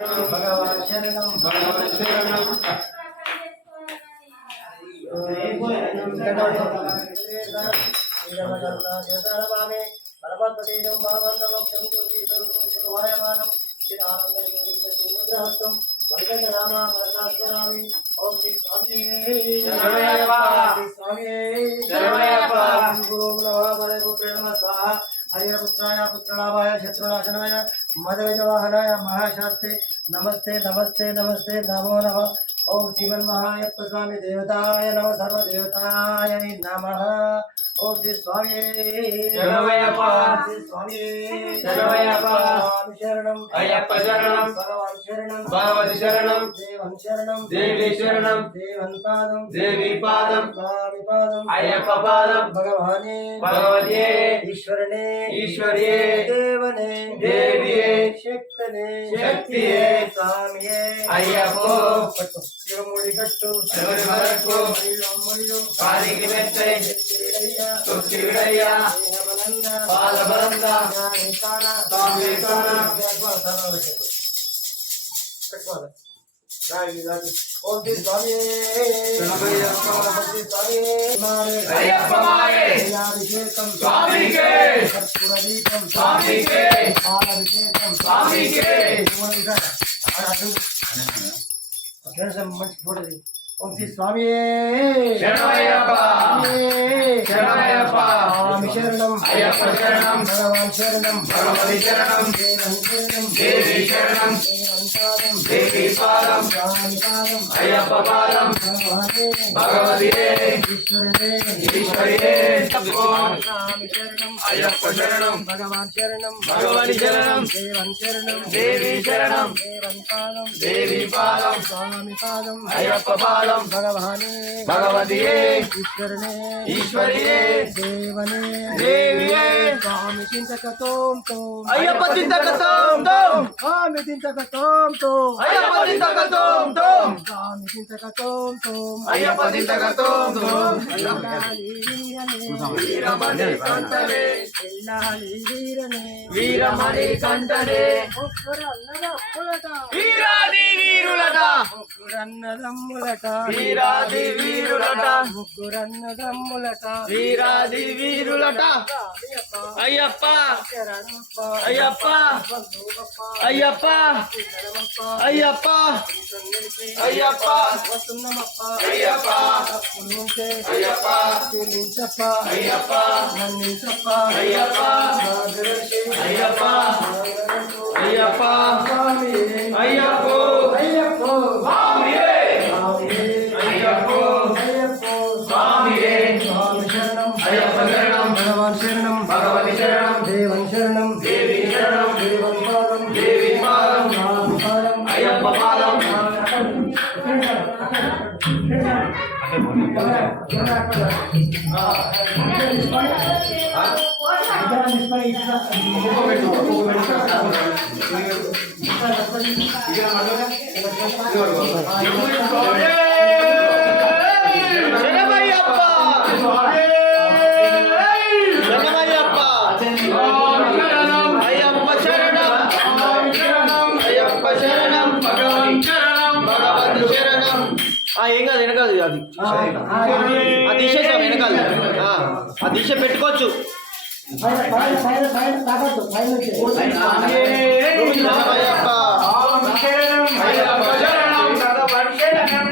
శరణం పరమత్వతేజం భావంతమోక్షం జ్యోతి స్వరూపం శుభాయమానం చిదానంద వైకుంఠ రామ వరదాస్వరామి ఓం శ్రీ స్వామి నమస్తే నమస్తే నమో నమ ఓం శ్రీమన్మహాయప్ప స్వామి దేవతాయ నమ సర్వదేవతాయ నమ ఓం శ్రీ స్వామి. స్వామి శరణం అయ్యప్ప శరణం. భగవాన్ శరణం భగవతి శరణం. దేవం శరణం దేవి శరణం దేవన్ పాదం దేవి పాదం స్వామి పాదం అయ్యప్ప పాదం భగవానే భగవతియే ఈశ్వరనే ఈశ్వరియే దేవనే దేవియే శక్తనే శక్తియే స్వామియే అయ్యప్పో పట్టు శివముడి కట్టు శివుడి వరకు ముడిలో ముడిలో కాలికి మెత్తై శక్తిడయ్యా తొక్కిడయ్యా ಬಾಲಬರಂಗ ತಾಮೇಕಾನ ಓಂತಿ ಸ್ವಾಮಿ ಸ್ವಾಮಿ ಅಯ್ಯಪ್ಪ ಮಾರೇ ಅಭಿಷೇಕಂ ಸ್ವಾಮಿಗೆ ಕರ್ಪುರದೀಪಂ ಸ್ವಾಮಿಗೆ ಪಾಲಾಭಿಷೇಕಂ ಸ್ವಾಮಿಗೆ ಫ್ರೆಂಡ್ಸ್ ಮಂಚ್ ಫೋಟೋ ఓం శ్రీ స్వామి. శరణం. భగవాన్ శరణం. భగవతి శరణం. దేవం శరణం దేవి శరణం దేవం పాదం దేవి పాదం స్వామి పాదం అయ్యప్ప పాదం భగవానే భగవతియే ఈశ్వరనే ఈశ్వరియే స్వామి శరణం అయ్యప్ప శరణం భగవాన్ శరణం భగవతి శరణం దేవన్ శరణం దేవి శరణం దేవన్ అయ్యప్ప అయ్యప్ప వీరమణి వీరమణి వీరాది వీరులట ముగ్గురన్నదమ్ములట వీరాది వీరులట ముగ్గురన్నదమ్ములట వీరాది వీరులట అయ్యప్ప అయ్యప్ప అయ్యప్ప పిల్లలమప్ప అయ్యప్ప అయ్యప్ప వస్తున్నమప్ప అయ్యప్ప అప్పులుంటే అయ్యప్ప చెల్లించప్ప అయ్యప్ప మన్నించప్ప అయ్యప్ప అయ్యప్ప అయ్యప్ప అయ్యప్ప అయ్యప్ప స్వామి అయ్యప్పో అయ్యప్పో ఏం కాదు వెనకాదు అది. ఆ తీసేసాం వెనకాల ఆ, ఆ తీసే పెట్టుకోవచ్చు.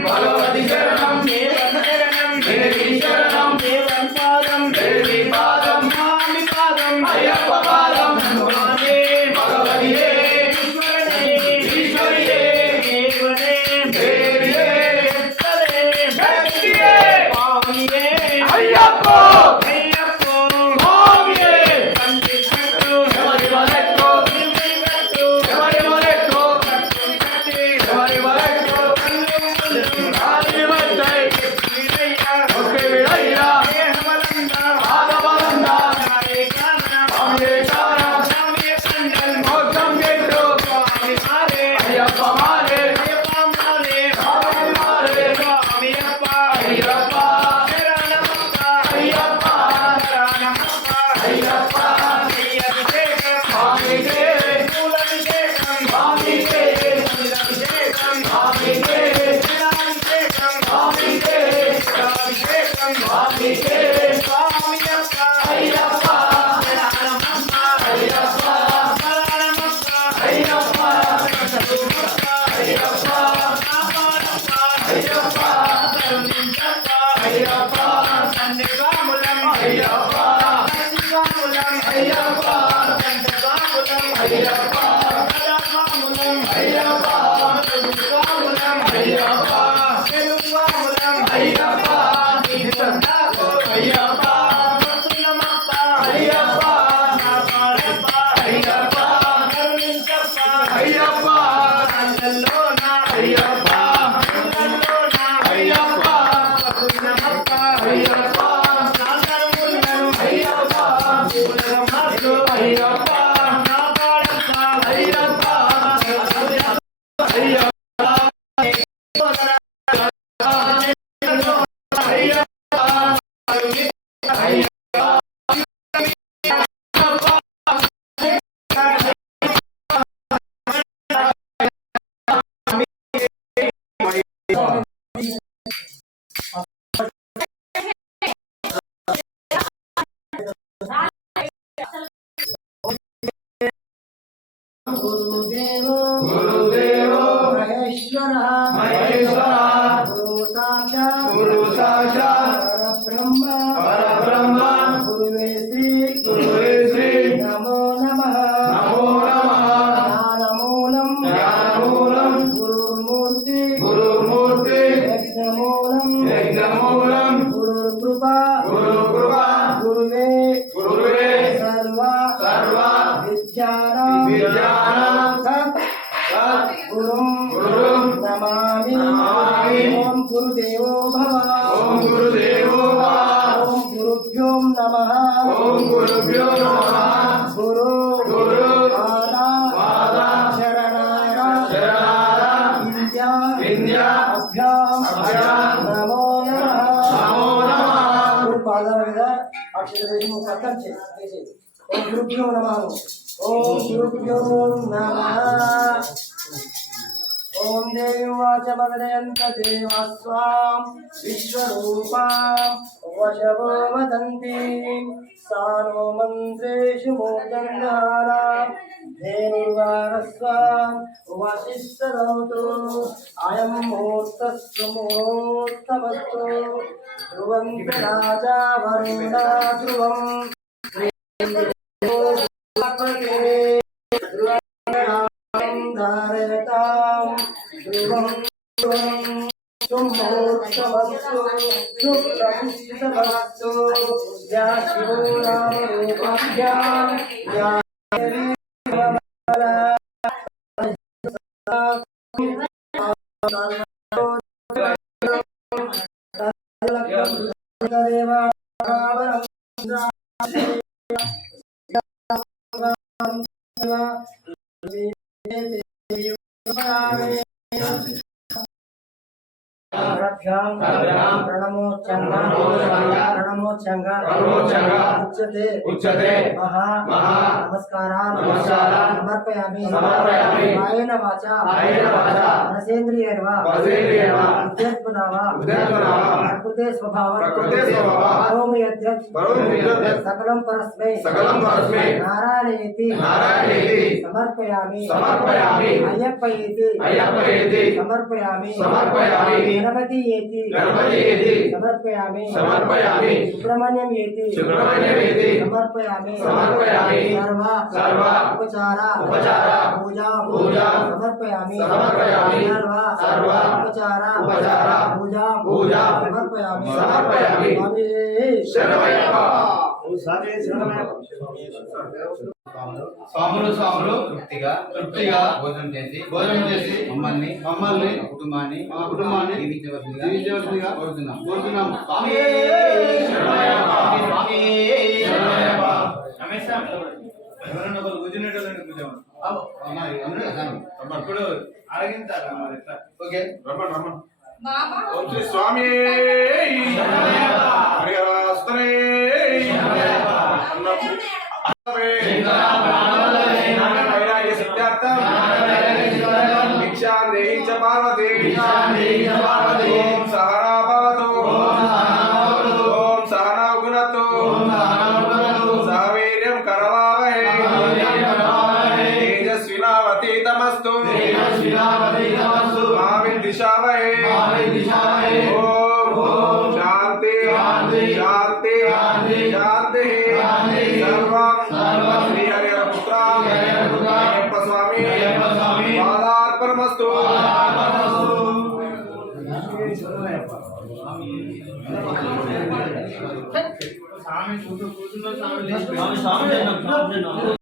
భగవతి శరణం Thank you. por ఓం గురుదేవో భవ. ఓం గురుదేవో భవ. ఓం గురుభ్యో నమః. ఓం గురుభ్యో నమః. గురు గురు పాద పాద శరణాయ శరణాయ విద్య. విద్య. అభ్యాం. అభ్యాం. నమో నమః. నమో నమః. గురు పాదాల మీద అక్షర వేసి ముఖ అర్థం చేసి ఓం గురుభ్యో నమః. ఓం గురుభ్యో నమః. ఓం దేవాచ మదనయంత దేవస్వాం విశ్వరూపాం వశవో వదంతి సానో మంత్రేషు మోచందానా ధేనుర్వారస్వాం వశిష్టదౌతు అయం మూర్తస్సు మూర్తమస్తు ధ్రువం రాజా వరుణా ధ్రువం ధారయతాం ధ్రువం ధ్రువం సుమూర్తమస్తు సుప్రతిష్టమస్తు యా Esta. ఉచ్యతే ఉచ్యతే మహా మహా నమస్కారాన్ నమస్కారాన్ సమర్పయామి సమర్పయామి కాయేన వాచా కాయేన వాచా మనసేంద్రియేణ వా మనసేంద్రియేణ వా బుద్ధ్యాత్మనా వా బుద్ధ్యాత్మనా వా ప్రకృతే స్వభావం ప్రకృతే స్వభావం కరోమి యద్యత్ సకలం పరస్మై సకలం పరస్మై నారాయణేతి నారాయణేతి సమర్పయామి సమర్పయామి అయ్యప్పయేతి అయ్యప్పయేతి సమర్పయామి సమర్పయామి గణపతి ఏతి గణపతి ఏతి సమర్పయామి సమర్పయామి సుబ్రహ్మణ్యం ఏతి సుబ్రహ్మణ్యం ఏతి సమర్పయామి సమర్పయామి సర్వ సర్వ ఉపచార ఉపచార పూజా పూజా సమర్పయామి సమర్పయామి సర్వ సర్వ ఉపచార ఉపచార పూజా పూజా సమర్పయామి సమర్పయామి స్వామి శరణమయ్యప్ప స్వాములు స్వాములు తృప్తిగా తృప్తిగా భోజనం చేసి భోజనం చేసి మమ్మల్ని మమ్మల్ని కుటుంబాన్ని మా కుటుంబాన్ని దీవించవలసిందిగా కోరుతున్నాం. కోరుతున్నాం. స్వామి. స్వామి! శరణమయ్యప్ప. ఎవరైనా ఒకరు కూర్చునేటోళ్ళని కూర్చోమని. మరి అందరూ స్వామి. ఇప్పుడు అడిగింటారా మరి ఎట్లా ఓకే. రమ్మన్ రమ్మన్. బాబా! ఓం శ్రీ స్వామి! హరిహరాస్తనే వైరాగ్య తేజస్వినావతీతమస్తు మా విద్విషావహే ఓం శాంతి శాంతి శాంతి సర్వం శ్రీ హరిహర పుత్ర అయ్యప్ప స్వామి పాదార్పణమస్తు స్వామి కూర్చో కూర్చున్న స్వామి స్వామి స్వామి